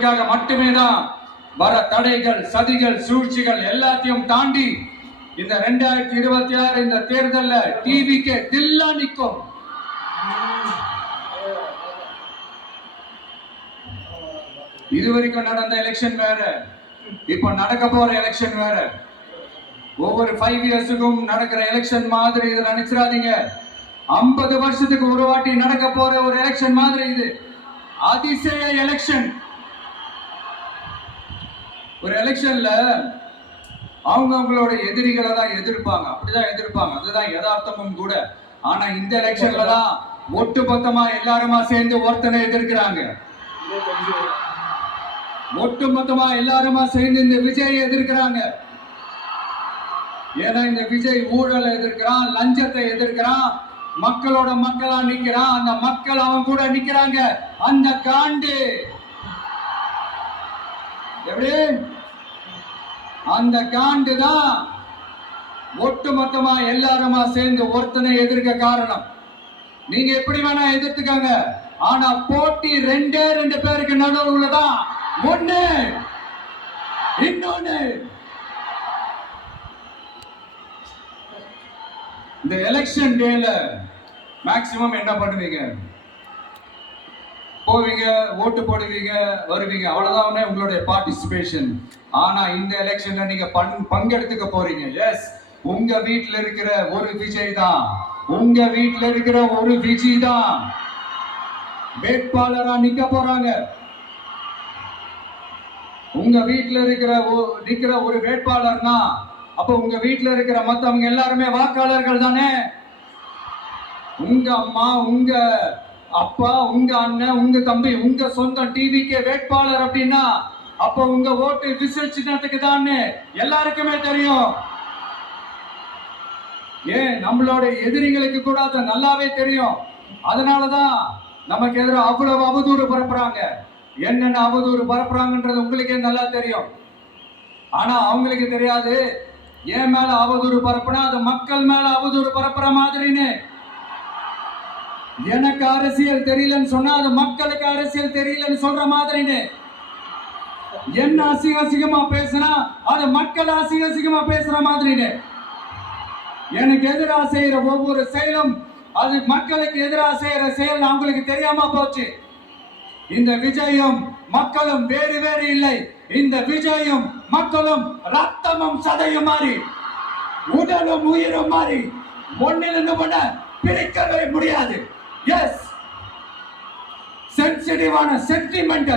மட்டுமேதான் வர தடைகள், சதிகள், சூழ்ச்சிகள் எல்லாத்தையும் தாண்டி இந்த 2026 இந்த தேர்தல்ல டிவிக்கு தில்லா நிக்கும். இதுவரைக்கும் நடந்த எலெக்ஷன் வேற, இப்ப நடக்க போற எலெக்ஷன் வேற. ஒவ்வொரு 5 இயர்ஸுக்கும் நடக்கிற எலெக்ஷன் மாதிரி இதை நினைச்சிடாதீங்க. 50 வருஷத்துக்கு ஒரு வாட்டி நடக்க போற ஒரு எலெக்ஷன் மாதிரி இது. அதிசய எலெக்ஷன். ஒரு எலெக்ஷன்ல அவங்களோட எதிரிகளை தான் எதிர்ப்பாங்க, அப்படிதான் எதிர்ப்பாங்க, அதுதான் யதார்த்தமும் கூட. ஆனா இந்த எலெக்ஷன்ல தான் ஒட்டுமொத்தமா எல்லாருமா சேர்ந்து ஒருத்தனை எதிர்க்கிறாங்க. ஒட்டுமொத்தமா எல்லாருமா சேர்ந்து இந்த விஜய் எதிர்க்கிறாங்க. ஏன்னா இந்த விஜய் ஊழலை எதிர்க்கிறான், லஞ்சத்தை எதிர்க்கிறான், மக்களோட மக்களா நிக்கிறான். அந்த மக்கள் அவன் கூட நிக்கிறாங்க. அந்த காண்டு எப்படி அந்த காண்டு தான் ஒட்டுமொத்தமா எல்லாருமா சேர்ந்து ஒருத்தனை எதிர்க்க காரணம். நீங்க எப்படி வேணா எதிர்த்துக்காங்க, ஆனா போட்டி 2 பேருக்கு நடுவுல தான். ஒண்ணு இன்னொன்னு. இந்த எலெக்ஷன் டேல மேக்சிமம் என்ன பண்ணுவீங்க? போவீங்க, ஓட்டு போடுவீங்க, வருவீங்க, அவ்வளவுதான் உங்களுடைய பார்ட்டிசிபேஷன். ஆனா இந்த எலெக்ஷன்ல நீங்க பங்கெடுத்துக்க போறீங்க. எஸ், உங்க வீட்டுல இருக்கிற ஒரு விஜய் தான், உங்க வீட்டுல இருக்கிற ஒரு விஜய் தான் வேட்பாளரா நிக்க போறாங்க. உங்க வீட்டுல இருக்கிற ஒரு வேட்பாளர்னா அப்ப உங்க வீட்டுல இருக்கிற மத்தவங்க எல்லாருமே வாக்காளர்கள் தானே. உங்க அம்மா, உங்க அப்பா, உங்க அண்ணன், உங்க தம்பி, உங்க சொந்த டிவிக்கு வேட்பாளர் அப்படின்னா அப்ப உங்க ஓட்டு விசில் சின்னத்துக்கு தான் எல்லாருக்குமே தெரியும். ஏன் நம்மளோட எதிரிகளுக்கு கூட அது நல்லாவே தெரியும். அதனாலதான் நமக்கு எதிராக அவ்வளவு அவதூறு பரப்புறாங்க. என்னென்ன அவதூறு பரப்புறாங்கன்றது உங்களுக்கே நல்லா தெரியும். ஆனா அவங்களுக்கு தெரியாது, ஏன் மேல அவதூறு பரப்புனா அது மக்கள் மேல அவதூறு பரப்புற மாதிரின்னு. எனக்கு அரசியல் தெரியலன்னு சொன்னா அது மக்களுக்கு அரசியல் தெரியலன்னு சொல்ற மாதிரின்னு. என்ன அசிங்கமா பேசினா அது மக்கள் அசிங்கமா பேசுற மாதிரின்னு. எனக்கு எதிராக செய்யற ஒவ்வொரு செயலும் அது மக்களுக்கு எதிராக செய்யற செயல் அவங்களுக்கு தெரியாம போச்சு. இந்த விஜயும் மக்களும் வேறு வேறு இல்லை. இந்த விஜயும் மக்களும் ரத்தமும் சதையும் மாறி, உடலும் உயிரும் மாறி ஒன்னிலிருந்து ஒண்ண பிரிக்கவே முடியாது. எஸ், சென்சிட்டிவான சென்டிமெண்ட்